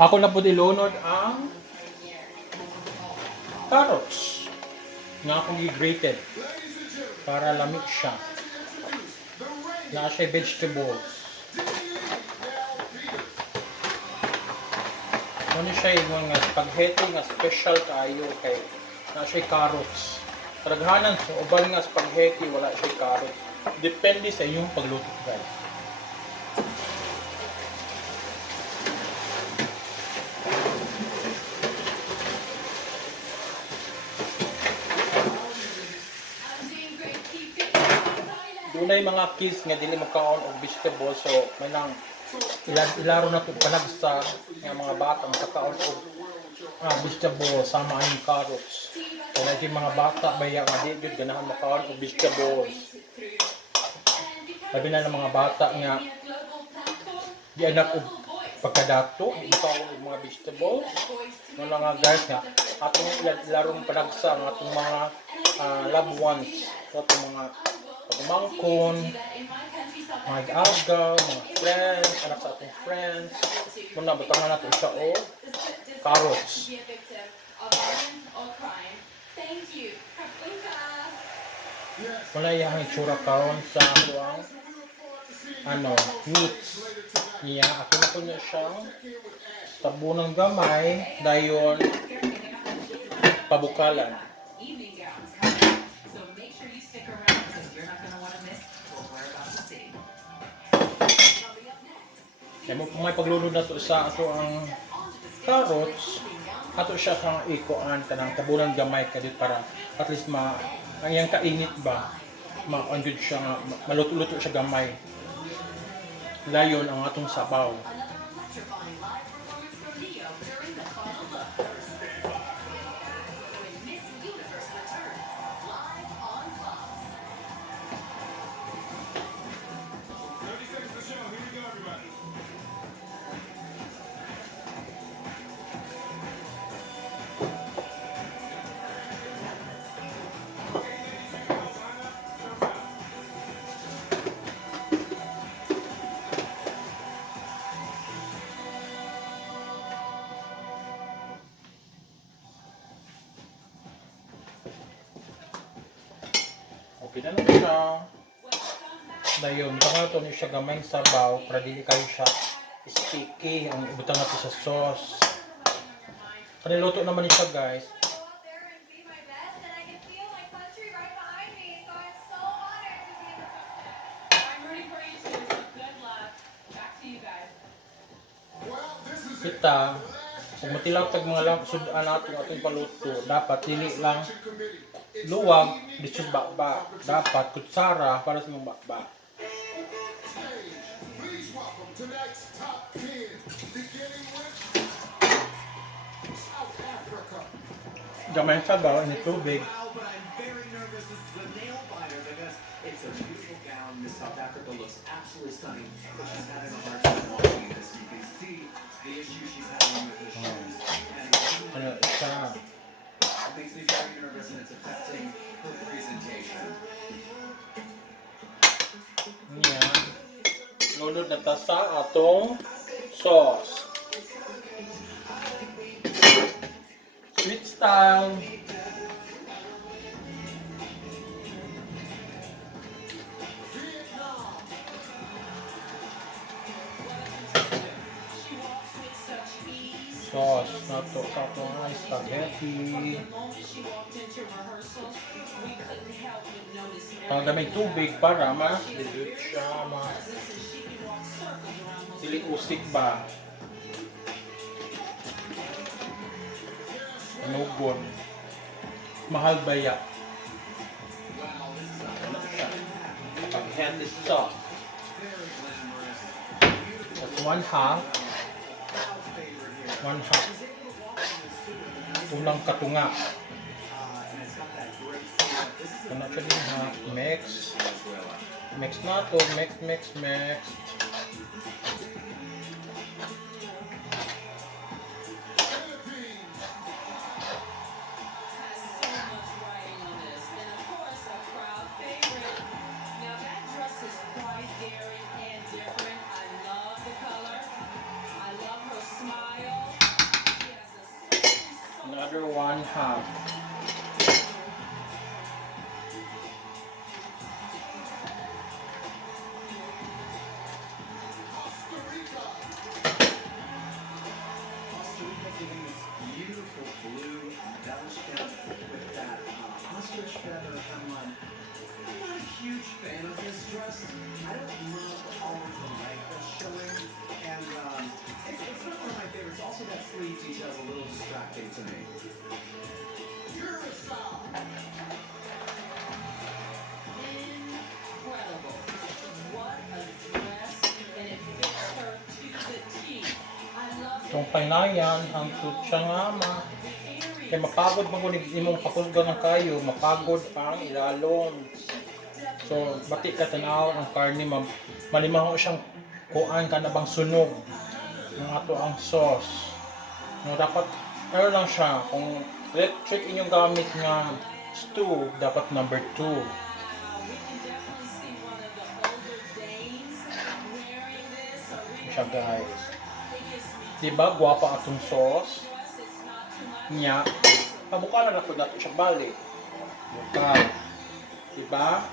Ako na po dilunod ang carrots nga akong i-grated para lamig siya. Na siya vegetables. Ano siya yung mga spaghetti nga special kayo kay na siya carrots. Karaghanan sa ubal nga spaghetti wala siya carrots. Depende sa inyong pagluto guys. Dunay mga kids nga dili makaon og vegetables so may nang ilaro na to panagsa nga mga bata makaon og vegetables sama ang carrots. Kaya yung mga bata baya nga di gyud ganahan makaon og vegetables. Labi na ng mga bata nga di anak og pagkadato makaon og mga vegetables. Wala nga guys nga atong ilarong panagsa ang atong mga loved ones, atong mga pagmangkon, mga agaw, mga friends, anak sa ating friends. Muna, batangan natin siya o carrots. Muna yung itsura karon sa ang meats niya. Ako na po niya siyang tabunang gamay dayon pabukalan. Kaya mo may paglulod na to sa ato ang carrots, ato siya kang ikuan kanang tabunan gamay kadit para at least ang yang kainit ba maanjud siya nga maluto-luto siya gamay. Layon ang atong sabaw. Okay na lang siya. Dayon, baka ito niyo siya gamay sabaw para dili kayo siya sticky. Ang ibutang natin sa sauce. Paniluto naman niya guys. Kita, kung matilaw tag mga sudan natin ating paluto, dapat dili lang luwag, dito bakba. Dapat kutsara para sa mga bakba. Gamay sa sabaw, ini tubig. It's a beautiful gown. Miss South Africa looks absolutely stunning, but she's having a hard time walking this. You can see the issue she's having with her shoes. And it makes me very nervous and it's affecting her presentation. Yan. Nunod na ta sa atong sauce. Sweet style. Sauce na to sa itong spaghetti. Pag may tubig para dilute siya, dili usik ba? Anugon. Mahal baya. Spaghetti sauce. That's one half. Unang katunga. Ano siya din ha? Mix. Mix na to. Mix. Smile. half. Costa Rica giving this beautiful blue embellishment with that ostrich feather hemline. I'm not a huge fan of this dress. I don't love all of the leg that's showing, and it's not one of my favorites. Also, that sleeve detail is a little distracting to me. Incredible. What a dress, and it fits her to the T. I love Itong kanayan, ang tutsa nga ma. Kaya mapagod magunig imong kapusgan ng kayo, mapagod ang ilalom. So, bati ka tanaw ang karne, malimaho siyang kuan ka na bang sunog ng ato ang sauce. No, dapat, ano lang siya, kung electric inyong gamit nga stew, dapat number 2. we can definitely see one of the older dames wearing this. A real Siya guys. biggest Diba, gwapa atong sauce? dress. It's not too much. Nya, pabuka na nato nato siya balik. Buka. Diba?